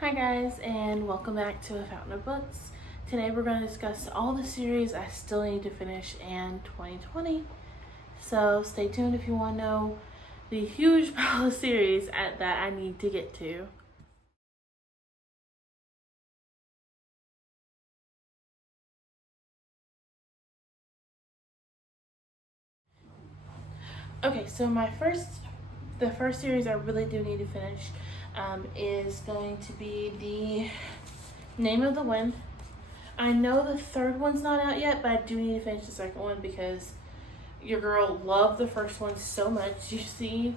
Hi guys, and welcome back to A Fountain of Books. Today we're going to discuss all the series I still need to finish in 2020. So stay tuned if you want to know the huge pile of series that I need to get to. Okay, so the first series I really do need to finish is going to be the Name of the Wind. I know the third one's not out yet, but I do need to finish the second one because your girl loved the first one so much. You see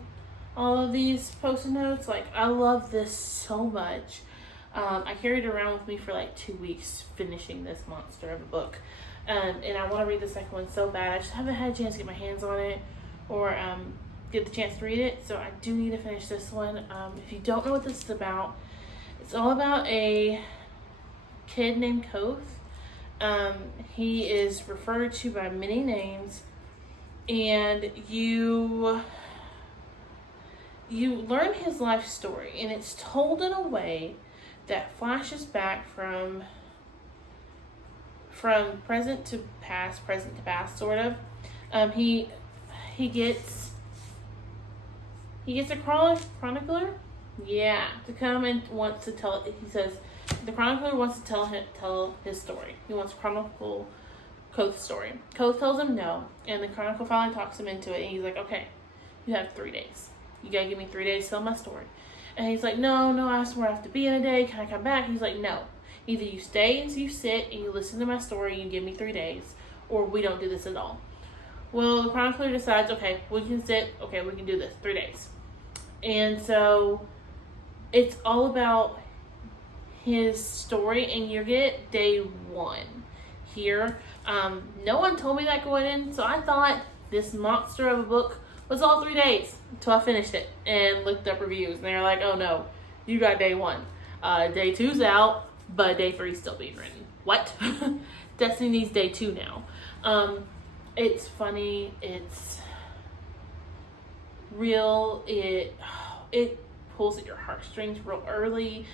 all of these post-it notes? Like, I love this so much. I carried it around with me for like 2 weeks finishing this monster of a book. And I want to read the second one so bad. I just haven't had a chance to get my hands on it or get the chance to read it. So I do need to finish this one. If you don't know what this is about, it's all about a kid named Koth. He is referred to by many names, and you learn his life story, and it's told in a way that flashes back from present to past, sort of. He gets a chronicler, to come and wants to tell. He says the chronicler wants to tell his story. He wants to chronicle Koth's story. Koth tells him no, and the chronicler finally talks him into it. And he's like, "Okay, you have 3 days. You gotta give me 3 days to tell my story." And he's like, "No, I swear I have to be in a day. Can I come back?" He's like, "No. Either you stay and you sit and you listen to my story and you give me 3 days, or we don't do this at all." Well, the chronicler decides, okay, we can sit, okay, we can do this, 3 days. And so it's all about his story, and you get day 1 here. No one told me that going in, so I thought this monster of a book was all 3 days until I finished it and looked up reviews, and they were like, "Oh no, you got day 1. Day 2's out, but day 3's still being written." What? Destiny needs day 2 now. It's funny, it's real, it pulls at your heartstrings real early.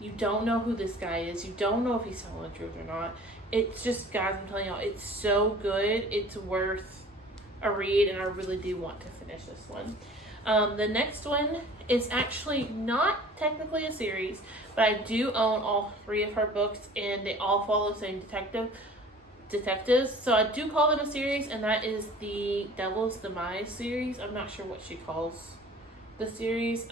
You don't know who this guy is, you don't know if he's telling the truth or not. It's just, guys, I'm telling y'all, it's so good, it's worth a read, and I really do want to finish this one. The next one is actually not technically a series, but I do own all 3 of her books, and they all follow the same detectives, so I do call them a series, and that is the Devil's Demise series. I'm not sure what she calls the series.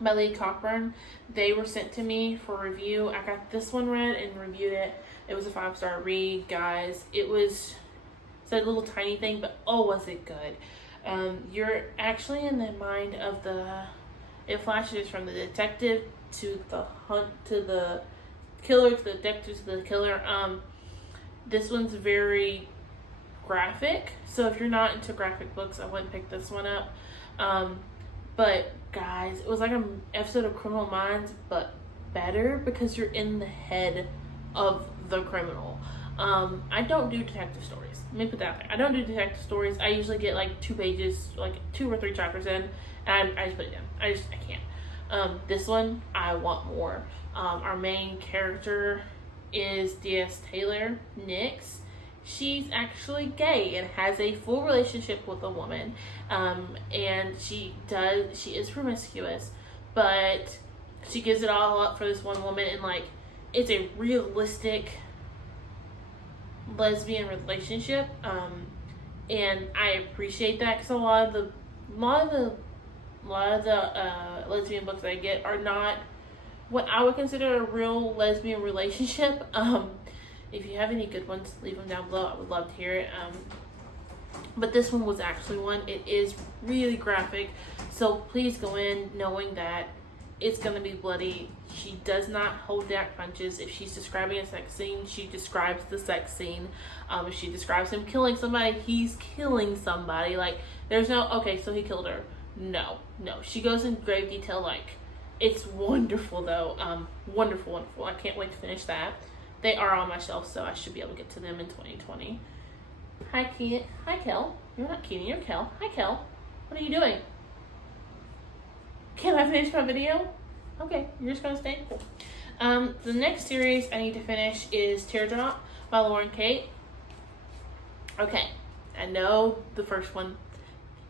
By Lee Cockburn. They were sent to me for review. I got this one read and reviewed it. It was a 5-star read, guys. It's a little tiny thing, but oh, was it good. You're actually in the mind of it flashes from the detective to the hunt, to the killer, to the detective, to the killer. This one's very graphic, so if you're not into graphic books, I wouldn't pick this one up. But guys, it was like an episode of Criminal Minds, but better because you're in the head of the criminal. I don't do detective stories. Let me put that out there. I don't do detective stories. I usually get like 2 pages, like 2 or 3 chapters in, and I just put it down. I can't. This one, I want more. Our main character is D.S. Taylor, Nyx. She's actually gay and has a full relationship with a woman, and she is promiscuous, but she gives it all up for this one woman, and like, it's a realistic lesbian relationship, and I appreciate that, because a lot of the lesbian books I get are not what I would consider a real lesbian relationship. If you have any good ones, leave them down below. I would love to hear it. But this one was actually one. It is really graphic, so please go in knowing that it's going to be bloody. She does not hold back punches. If she's describing a sex scene, she describes the sex scene. If she describes him killing somebody, he's killing somebody. Like, there's no, okay, so he killed her. No. She goes in grave detail. Like, it's wonderful, though. Wonderful. I can't wait to finish that. They are on my shelf, so I should be able to get to them in 2020. Hi, Kel. You're not Keenan, you're Kel. Hi, Kel. What are you doing? Can I finish my video? Okay, you're just gonna stay? Cool. The next series I need to finish is Teardrop by Lauren Kate. Okay, I know the first one.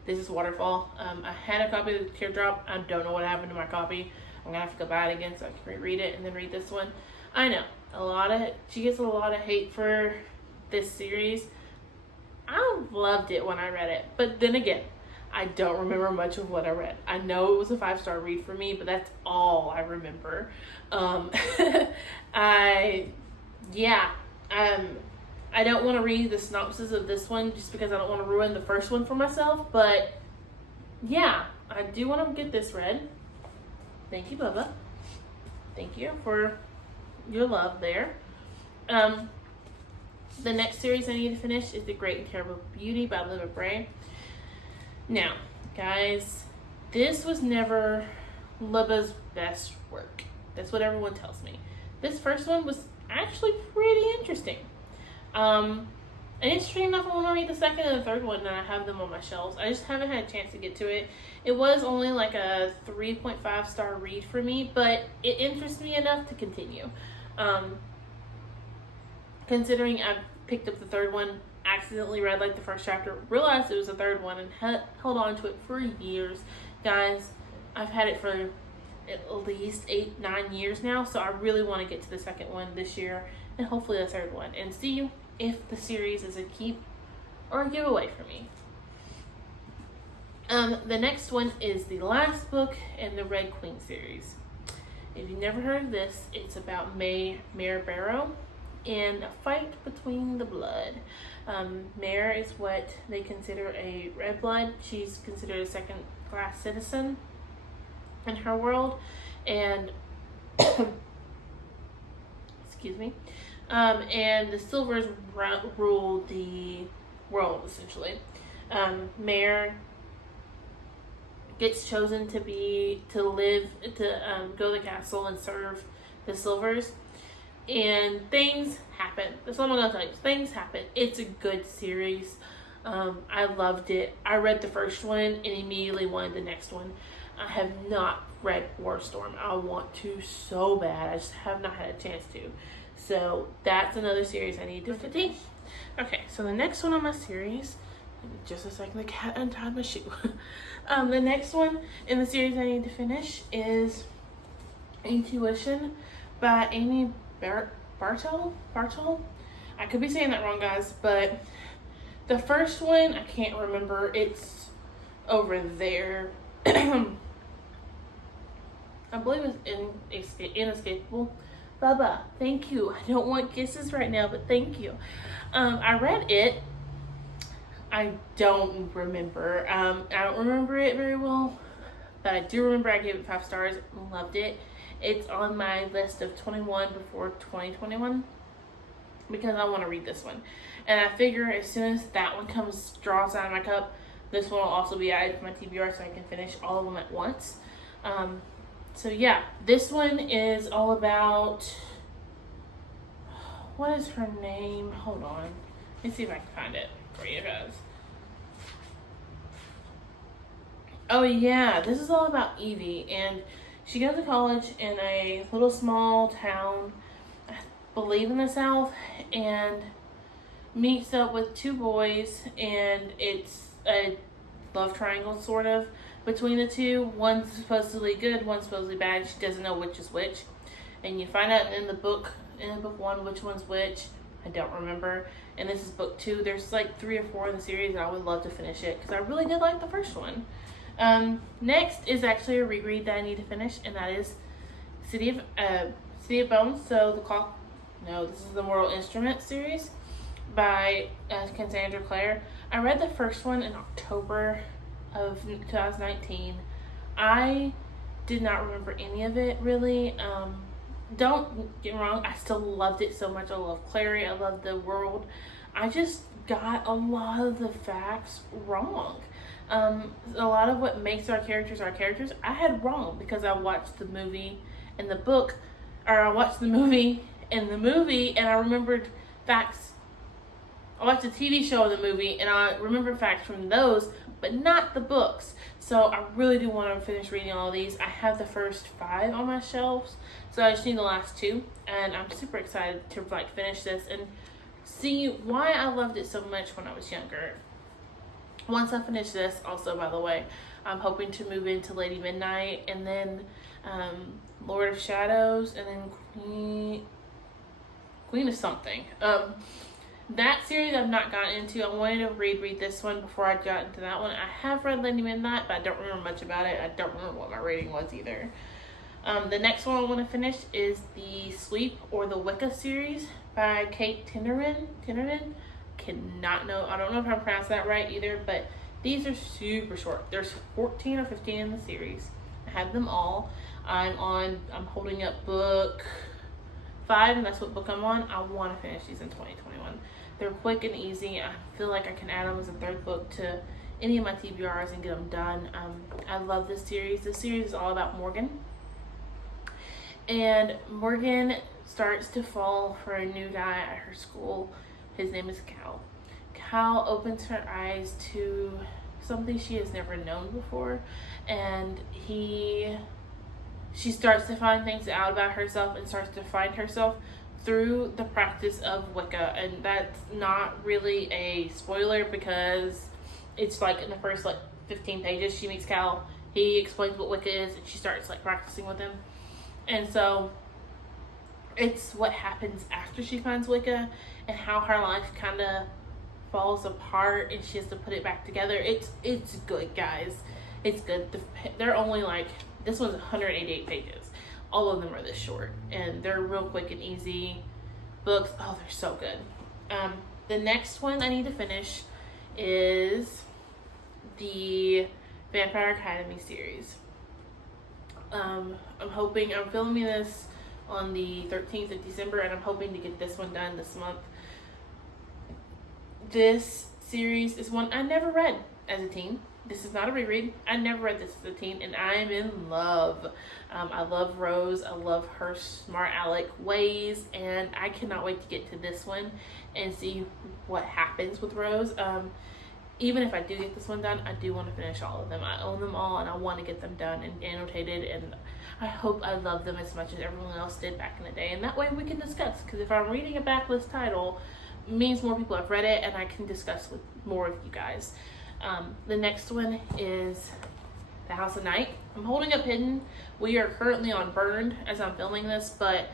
This is Waterfall. I had a copy of the Teardrop. I don't know what happened to my copy. I'm gonna have to go buy it again so I can reread it and then read this one. I know she gets a lot of hate for this series. I loved it when I read it, but then again, I don't remember much of what I read. I know it was a 5-star read for me, but that's all I remember. I don't want to read the synopsis of this one just because I don't want to ruin the first one for myself, but yeah, I do want to get this read. Thank you, Bubba. Thank you for your love there. The next series I need to finish is The Great and Terrible Beauty by Libba Bray. Now, guys, this was never Libba's best work. That's what everyone tells me. This first one was actually pretty interesting. And interesting enough, I want to read the second and the third one, and I have them on my shelves. I just haven't had a chance to get to it. It was only like a 3.5-star read for me, but it interests me enough to continue. Considering I picked up the third one, accidentally read like the first chapter, realized it was the third one, and held on to it for years. Guys, I've had it for at least 8-9 years now, so I really want to get to the second one this year, and hopefully the third one, and see if the series is a keep or a giveaway for me. The next one is the last book in the Red Queen series. If you've never heard of this, it's about Mare Barrow and a fight between the blood. Mare is what they consider a red blood. She's considered a second-class citizen in her world, and excuse me. And the Silvers rule the world, essentially. Mare gets chosen to go to the castle and serve the Silvers, and things happen. That's all I'm gonna tell you. Things happen. It's a good series. I loved it. I read the first one and immediately wanted the next one. I have not read Warstorm. I want to so bad. I just have not had a chance to. So that's another series I need to finish. Okay, so the next one on my series, just a second, the cat untied my shoe. The next one in the series I need to finish is Intuition by Amy Bartol. I could be saying that wrong, guys, but the first one, I can't remember. It's over there. I believe it's Inescapable. Bubba, thank you. I don't want kisses right now, but thank you. I read it. I don't remember. I don't remember it very well, but I do remember I gave it 5 stars and loved it. It's on my list of 21 before 2021 because I want to read this one. And I figure as soon as that one draws out of my cup, this one will also be added to my TBR so I can finish all of them at once. So yeah, this one is all about, what is her name? Hold on. Let me see if I can find it for you guys. Oh yeah, this is all about Evie, and she goes to college in a little small town, I believe in the South, and meets up with 2 boys, and it's a love triangle sort of between the 2. One's supposedly good, one's supposedly bad. She doesn't know which is which, and you find out in book 1 which one's which. I don't remember. And this is book 2. There's like 3 or 4 in the series, and I would love to finish it because I really did like the first one. Next is actually a reread that I need to finish, and that is City of Bones. So this is the Mortal Instrument series by Cassandra Clare. I read the first one in October of 2019. I did not remember any of it really. Don't get me wrong, I still loved it so much. I love Clary, I love the world. I just got a lot of the facts wrong. A lot of what makes our characters I had wrong because I watched the movie and the book, or I watched the movie and I remembered facts. I watched the TV show and the movie and I remember facts from those, but not the books. So I really do want to finish reading all of these. I have the first 5 on my shelves, so I just need the last 2, and I'm super excited to like finish this and see why I loved it so much when I was younger. Once I finish this, also, by the way, I'm hoping to move into Lady Midnight, and then Lord of Shadows, and then Queen of something. That series I've not gotten into. I wanted to read this one before I got into that one. I have read Lady Midnight, but I don't remember much about it. I don't remember what my rating was either. The next one I want to finish is the Sleep or the Wicca series by Kate Tinderman. Cannot know. I don't know if I'm pronouncing that right either, but these are super short. There's 14 or 15 in the series. I have them all. I'm holding up book 5, and that's what book I'm on. I want to finish these in 2021. They're quick and easy. I feel like I can add them as a 3rd book to any of my TBRs and get them done. I love this series. This series is all about Morgan. And Morgan starts to fall for a new guy at her school. His name is Cal. Cal opens her eyes to something she has never known before, and she starts to find things out about herself and starts to find herself through the practice of Wicca. And that's not really a spoiler because it's like in the first 15 pages she meets Cal. He explains what Wicca is, and she starts practicing with him. And so it's what happens after she finds Wicca and how her life kind of falls apart and she has to put it back together. It's good, guys. It's good. They're only this one's 188 pages. All of them are this short, and they're real quick and easy books. Oh, they're so good. The next one I need to finish is the Vampire Academy series. I'm filming this on the 13th of December, and I'm hoping to get this one done this month. This series is one I never read as a teen. This is not a reread. I never read this as a teen, and I am in love. I love Rose. I love her smart aleck ways, and I cannot wait to get to this one and see what happens with Rose. Even if I do get this one done, I do want to finish all of them. I own them all, and I want to get them done and annotated, and I hope I love them as much as everyone else did back in the day. And that way we can discuss, because if I'm reading a backlist title, it means more people have read it, and I can discuss with more of you guys. The next one is The House of Night. I'm holding up Hidden. We are currently on Burned as I'm filming this, but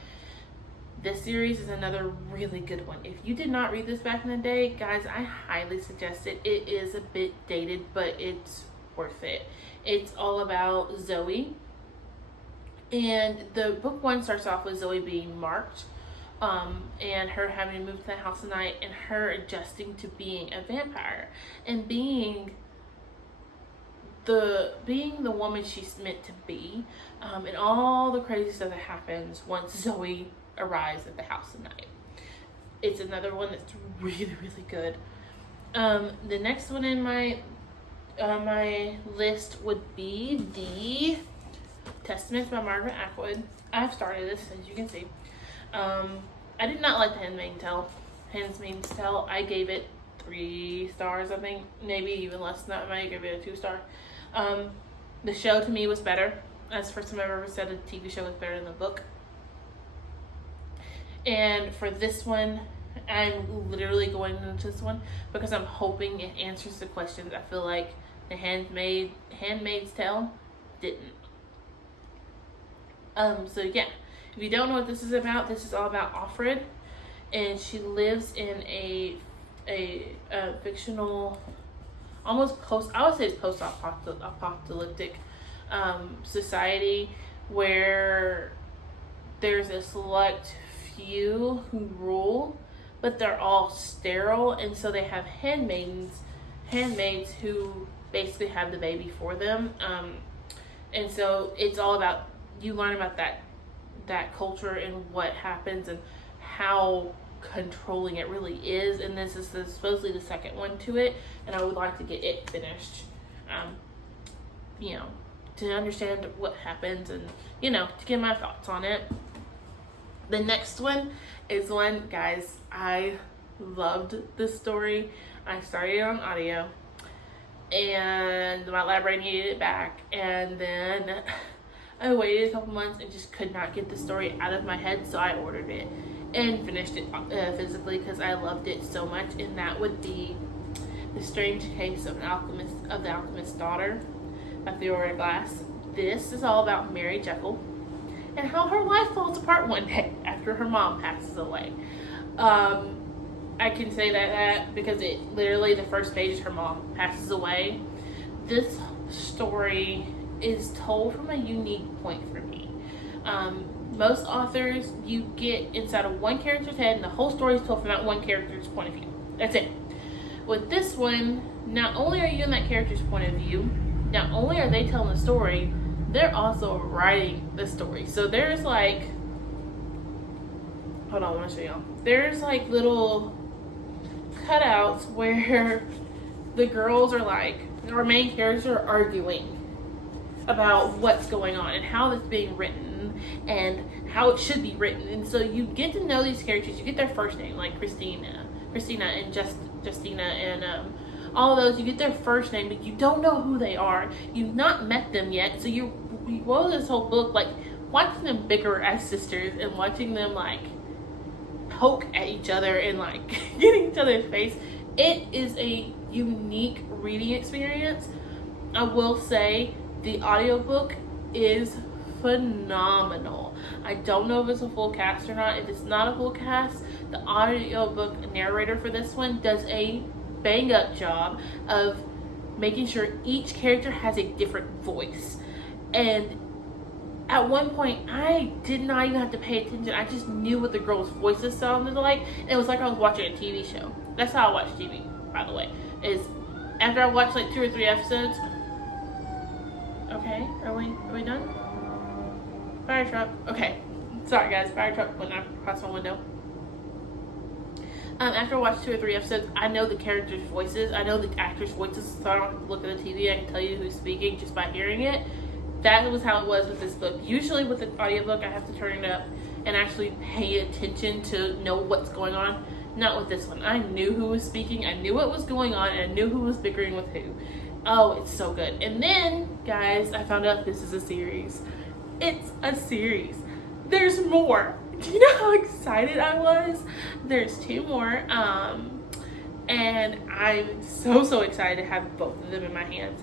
this series is another really good one. If you did not read this back in the day, guys, I highly suggest it. It is a bit dated, but it's worth it. It's all about Zoe. And the book 1 starts off with Zoe being marked, and her having to move to the House of Night, and her adjusting to being a vampire and being the woman she's meant to be, and all the crazy stuff that happens once Zoe arrives at the House of Night. It's another one that's really, really good. The next one in my list would be the Testaments by Margaret Atwood. I've started this, as you can see. I did not like The Handmaid's Tale. I gave it 3 stars, I think. Maybe even less than that. I might give it a 2 star. The show to me was better. That's the first time I've ever said a TV show was better than the book. And for this one, I'm literally going into this one because I'm hoping it answers the questions I feel like The Handmaid's Tale didn't. So yeah, if you don't know what this is about, this is all about Offred, and she lives in a fictional, I would say it's post-apocalyptic society where there's a select few who rule, but they're all sterile, and so they have handmaids who basically have the baby for them. And so it's all about, you learn about that culture and what happens and how controlling it really is. And this is supposedly the second one to it, and I would like to get it finished, to understand what happens and, to get my thoughts on it. The next one is one, guys, I loved this story. I started it on audio, and my library needed it back, and then I waited a couple months and just could not get the story out of my head, so I ordered it and finished it physically because I loved it so much. And that would be The Strange Case of the Alchemist's Daughter by Theodore Glass. This is all about Mary Jekyll and how her life falls apart one day after her mom passes away. I can say that because it literally, the first page is her mom passes away. This story is told from a unique point for me. Most authors, you get inside of one character's head and the whole story is told from that one character's point of view. That's it. With this one, not only are you in that character's point of view, not only are they telling the story, they're also writing the story. So there's like, hold on, I want to show y'all. There's like little cutouts where the girls are like, our main characters are arguing about what's going on and how it's being written and how it should be written. And so you get to know these characters. You get their first name, like Christina and Justina and all of those. You get their first name, but you don't know who they are. You've not met them yet. So you roll this whole book like watching them bicker as sisters and watching them like poke at each other and like get in each other's face. It is a unique reading experience. I will say the audiobook is phenomenal. I don't know if it's a full cast or not. If it's not a full cast, the audiobook narrator for this one does a bang up job of making sure each character has a different voice. And at one point, I did not even have to pay attention. I just knew what the girls' voices sounded like. And it was like I was watching a TV show. That's how I watch TV, by the way. Is after I watch like 2 or 3 episodes. Okay, are we done? Fire truck. Okay. Sorry guys, fire truck went across my window. After I watch 2 or 3 episodes, I know the characters' voices. I know the actors' voices, so I don't have to look at the TV. I can tell you who's speaking just by hearing it. That was how it was with this book. Usually with the audiobook, I have to turn it up and actually pay attention to know what's going on. Not with this one. I knew who was speaking, I knew what was going on, and I knew who was bickering with who. Oh, it's so good. And then, guys, I found out this is a series. It's a series. There's more. Do you know how excited I was? There's 2 more. And I'm so excited to have both of them in my hands.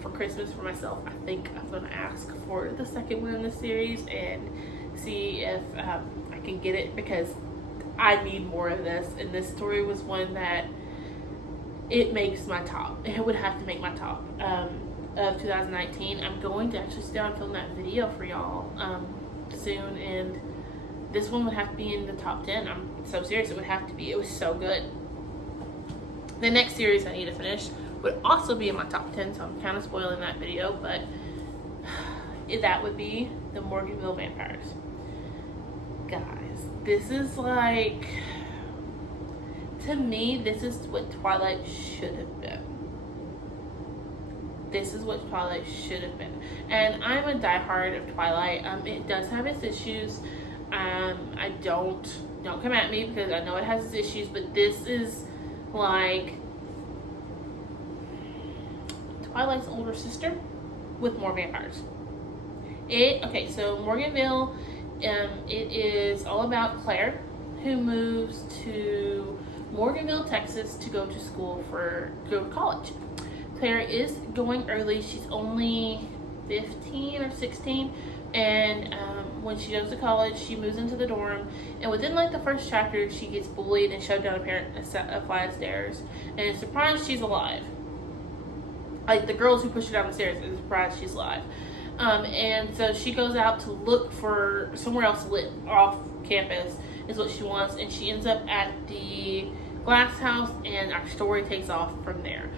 For Christmas for myself, I think I'm going to ask for the second one in the series and see if I can get it, because I need more of this. And this story was one that it makes my top. It would have to make my top of 2019. I'm going to actually sit down and film that video for y'all soon, and this one would have to be in the top 10. I'm so serious, it would have to be. It was so good. The next series I need to finish would also be in my top 10, so I'm kind of spoiling that video, but that would be the Morganville Vampires. Guys, this is like, to me, this is what Twilight should have been. This is what Twilight should have been. And I'm a diehard of Twilight. It does have its issues. I don't come at me because I know it has its issues, but this is like Twilight's older sister with more vampires. Okay, so Morganville, it is all about Claire, who moves to Morganville, Texas to go to college. Claire is going early. She's only 15 or 16, and when she goes to college, she moves into the dorm, and within like the first chapter, she gets bullied and shoved down a flight of stairs, and is surprised she's alive. Like, the girls who push her down the stairs is surprised she's alive. And so she goes out to look for somewhere else to live off campus is what she wants, and she ends up at the glass house, and our story takes off from there.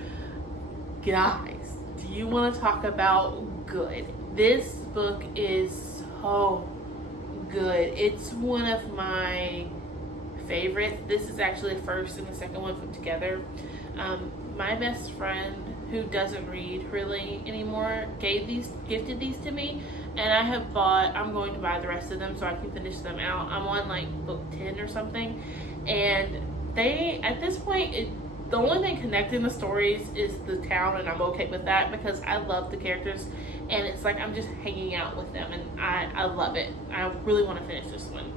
Guys, do you want to talk about good? This book is so good. It's one of my favorites. This is actually the first and the second one put together. My best friend, who doesn't read really anymore, gifted these to me, and I'm going to buy the rest of them so I can finish them out. I'm on like book 10 or something, and at this point, the only thing connecting the stories is the town, and I'm okay with that because I love the characters, and it's like I'm just hanging out with them, and I love it. I really want to finish this one.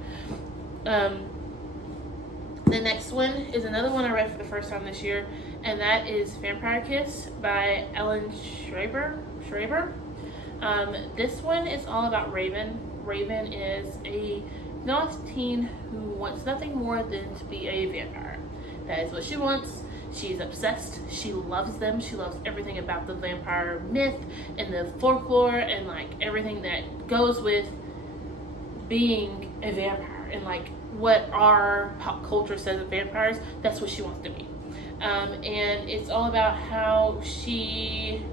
The next one is another one I read for the first time this year, and that is Vampire Kiss by Ellen Schreiber. This one is all about Raven. Raven is a young teen who wants nothing more than to be a vampire. That is what she wants. She's obsessed. She loves them. She loves everything about the vampire myth and the folklore and like everything that goes with being a vampire and like what our pop culture says of vampires. That's what she wants to be. And it's all about how she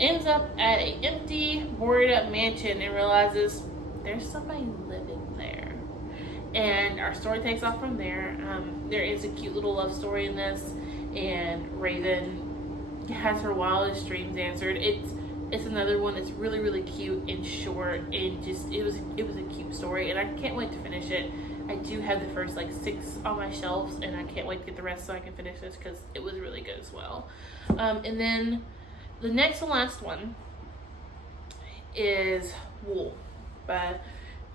ends up at an empty, boarded up mansion and realizes there's somebody living there. And our story takes off from there. There is a cute little love story in this, and Raven has her wildest dreams answered. It's another one that's really, really cute and short, and just it was a cute story, and I can't wait to finish it. I do have the first like 6 on my shelves, and I can't wait to get the rest so I can finish this because it was really good as well. And then the next and last one is Wool by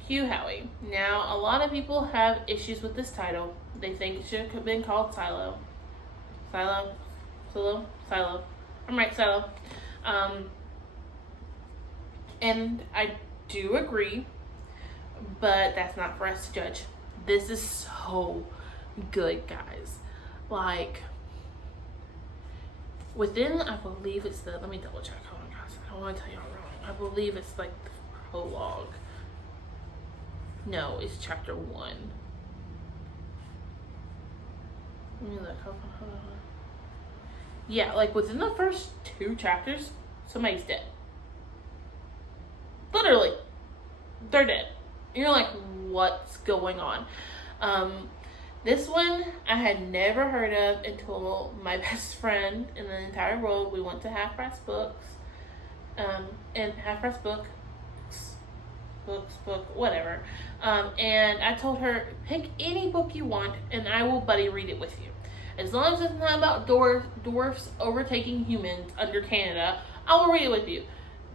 Hugh Howey. Now, a lot of people have issues with this title. They think it should have been called Silo. I'm right, Silo. And I do agree, but that's not for us to judge. This is so good, guys. Like, within, I believe it's the, let me double check. Hold on, guys. I don't want to tell you all wrong. I believe it's like the prologue. No, it's chapter 1. Let me look. Hold on. Yeah, like within the first 2 chapters, somebody's dead. Literally. They're dead. And you're like, what's going on? This one I had never heard of until my best friend in the entire world. We went to Half Price Books. And Half Price Books, whatever. And I told her, pick any book you want and I will buddy read it with you. As long as it's not about dwarfs overtaking humans under Canada, I will read it with you.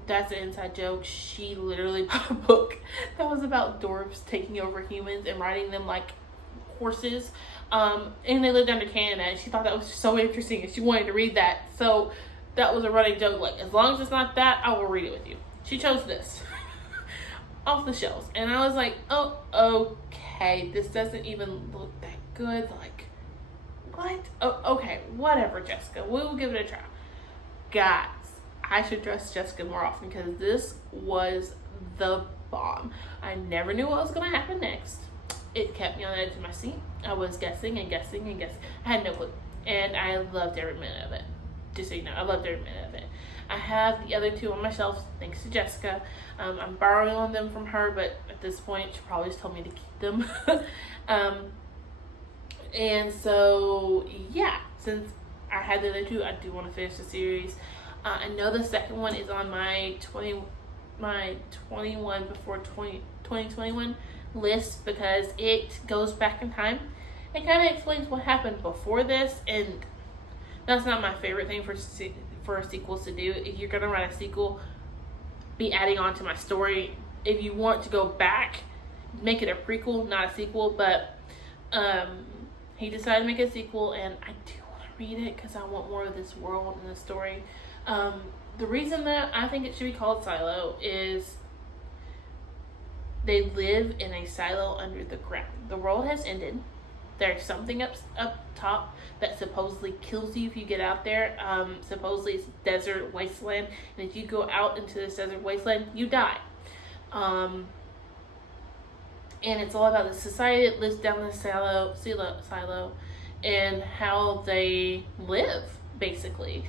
That's an inside joke. She literally bought a book that was about dwarfs taking over humans and riding them like horses. And they lived under Canada, and she thought that was so interesting and she wanted to read that. So that was a running joke. Like, as long as it's not that, I will read it with you. She chose this off the shelves. And I was like, oh, okay. This doesn't even look that good. Like, what? Oh, okay. Whatever, Jessica. We will give it a try. Guys, I should trust Jessica more often because this was the bomb. I never knew what was going to happen next. It kept me on the edge of my seat. I was guessing and guessing and guessing. I had no clue. And I loved every minute of it. Just so you know, I loved every minute of it. I have the other 2 on my shelves, thanks to Jessica. I'm borrowing them from her, but at this point, she probably just told me to keep them. And so, yeah, since I had the other 2, I do want to finish the series. I know the second one is on my 21 before 2021 list because it goes back in time. It kind of explains what happened before this, and that's not my favorite thing for sequels to do. If you're going to write a sequel, be adding on to my story. If you want to go back, make it a prequel, not a sequel, but he decided to make a sequel, and I do want to read it because I want more of this world and the story. The reason that I think it should be called Silo is they live in a silo under the ground. The world has ended. There's something up top that supposedly kills you if you get out there. Supposedly it's desert wasteland, and if you go out into this desert wasteland, you die. And it's all about the society that lives down the silo and how they live, basically.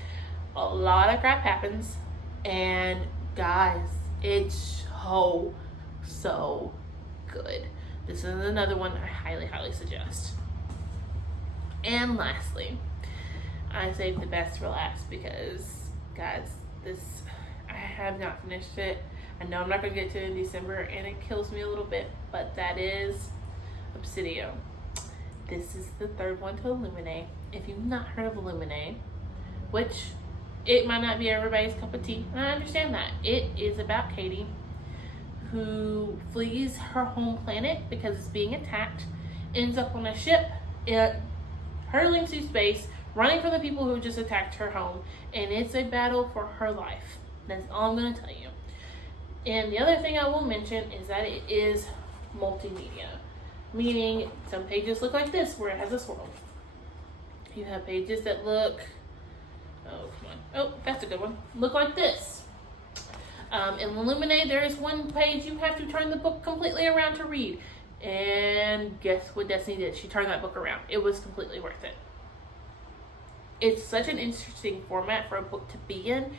A lot of crap happens, and guys, it's so good. This is another one I highly suggest. And lastly, I saved the best for last because, guys, I have not finished it. I know I'm not going to get to it in December, and it kills me a little bit, but that is Obsidian. this is the third one to Illuminate. If you've not heard of Illuminate, which it might not be everybody's cup of tea, and I understand that. It is about Katie, who flees her home planet because it's being attacked, ends up on a ship, hurtling through space, running from the people who just attacked her home, and it's a battle for her life. That's all I'm going to tell you. And the other thing I will mention is that it is multimedia, meaning some pages look like this, where it has a swirl. You have pages that look, oh, come on, oh, that's a good one, look like this. In Illuminate, there is one page you have to turn the book completely around to read. And guess what Destiny did? She turned that book around. It was completely worth it. It's such an interesting format for a book to be in.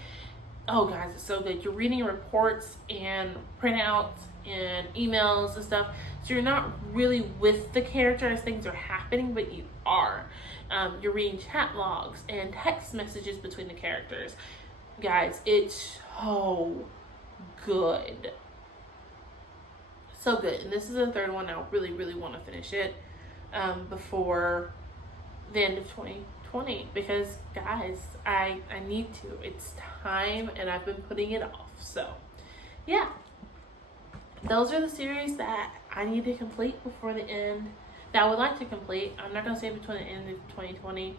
Oh, guys, it's so good. You're reading reports and printouts and emails and stuff. So you're not really with the character as things are happening, but you are. You're reading chat logs and text messages between the characters. Guys, it's so good. So good. And this is the third one. I really, really want to finish it before the end of 2020 because, guys, I need to. It's time and I've been putting it off. So, yeah. Those are the series that I need to complete before the end. That I would like to complete. I'm not going to say between the end of 2020.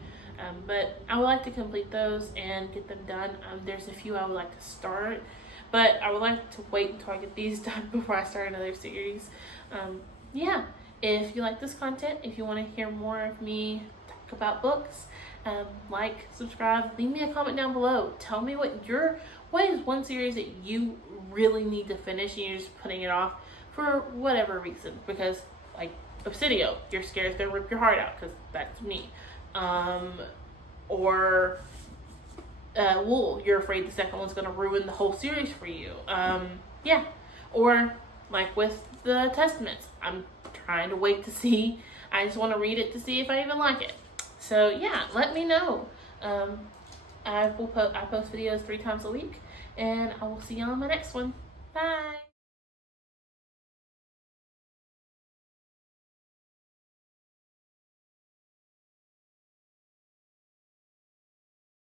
But I would like to complete those and get them done. There's a few I would like to start, but I would like to wait until I get these done before I start another series. Yeah, if you like this content, if you want to hear more of me talk about books, like, subscribe, leave me a comment down below. Tell me what is one series that you really need to finish and you're just putting it off for whatever reason. Because, like, Obsidian, you're scared it's going to rip your heart out, because that's me. Or Wool, you're afraid the second one's going to ruin the whole series for you. Yeah. Or like with the Testaments, I'm trying to wait to see. I just want to read it to see if I even like it. So yeah, let me know. I post videos 3 times a week, and I will see you on my next one. Bye.